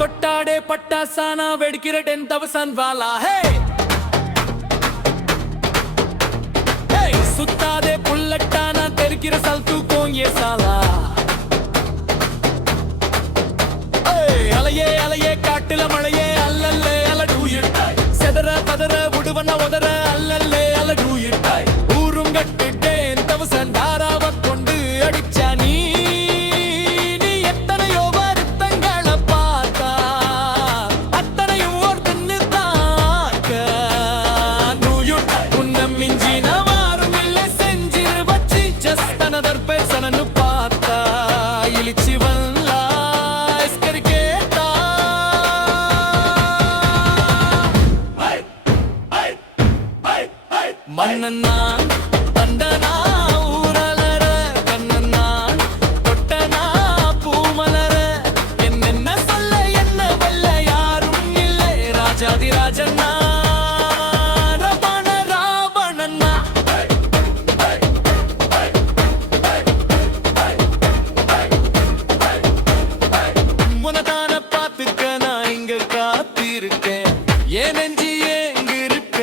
தொட்டாடே பட்டாசானா வெடிக்கிற 10,000 வாலா ஹே சுத்தாதே புல்லட்டானா தெரிக்கிற சல் தூக்கும் ஏ சாலா அலையே அலையே காட்டுல மழையே அல்லல்லே அலடூயிட்டாய் செதற பதற விடுவன உதற அல்லல்லே அலடூயிட்டாய் ஊரும் கட்டு 10,000 தாராவ கொண்டு அடிச்சா நீ எத்தனையோ வருத்தங்களை பார்த்தா அத்தனையும் ஒரு தின்னு தாக்க நூயுட்டாய் உன்ன மிஞ்சின வாரும் இல்லை செஞ்சிரு வச்சு ஜஸ்ட் அனதர் பேசனு பார்த்தா இழிச்சு வந்தா கேட்டா மன்னன்னா தண்டனா ஊரலர கண்ணன்னா தொட்டனா பூமலர என்னென்ன சொல்ல என்ன வெல்ல யாரும் இல்லை ராஜாதி ராஜன்னா ரமண ராவணன்னா உனதான பார்த்துக்க நான் இங்க காத்திருக்கேன் ஏன் நெஞ்சி எங்க இருக்க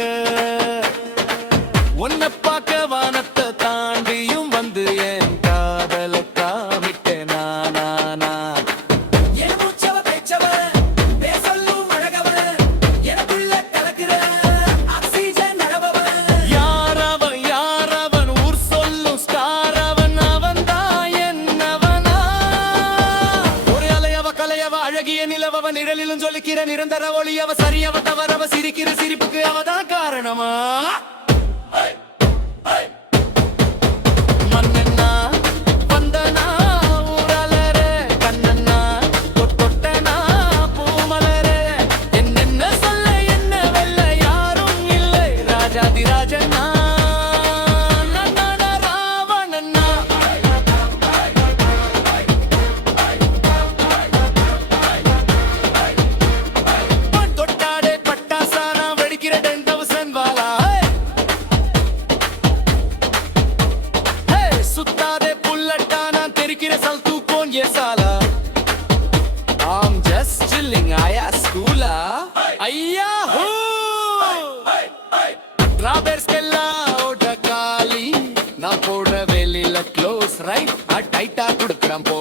உன்னை பார்க்க வானத்தை தாண்டியும் வந்து என் காதலை காமிட்டேன் நானா யாரவன் ஊர் சொல்லும் ஸ்டார் அவன் தான் என்னவனா ஒரு அலையவ கலையவ அழகிய நிலவவ நிழலிலும் ஜொலிக்கிற நிரந்தர ஒளியவ சரியவ தவறவ சிரிக்கிற சிரிப்புக்கு அவதான் காரணமா மன்னன்னா வந்தனா ஊரலர கண்ணன்னா தொட்டனா பூமலர என்னென்ன சொல்ல என்ன வெல்ல யாரும் இல்லை ராஜாதி ராஜன்னா ராவணன்னா தொட்டாடே பட்டாசானா வெடிக்கிற 10,000 வாலா சுத்தாதே புல்லட்டானா தெரிக்கிற சல் தூக்கும் ஏ சாலா I'm just chilling ஐயா ஸ்கூலா ஐயா ஹூ டிராபர்ஸ்கெல்லாம் ஓட காலி நான் போடுற வெளியில க்ளோஸ் ரைட் டைட்டா கொடுக்குறேன் போ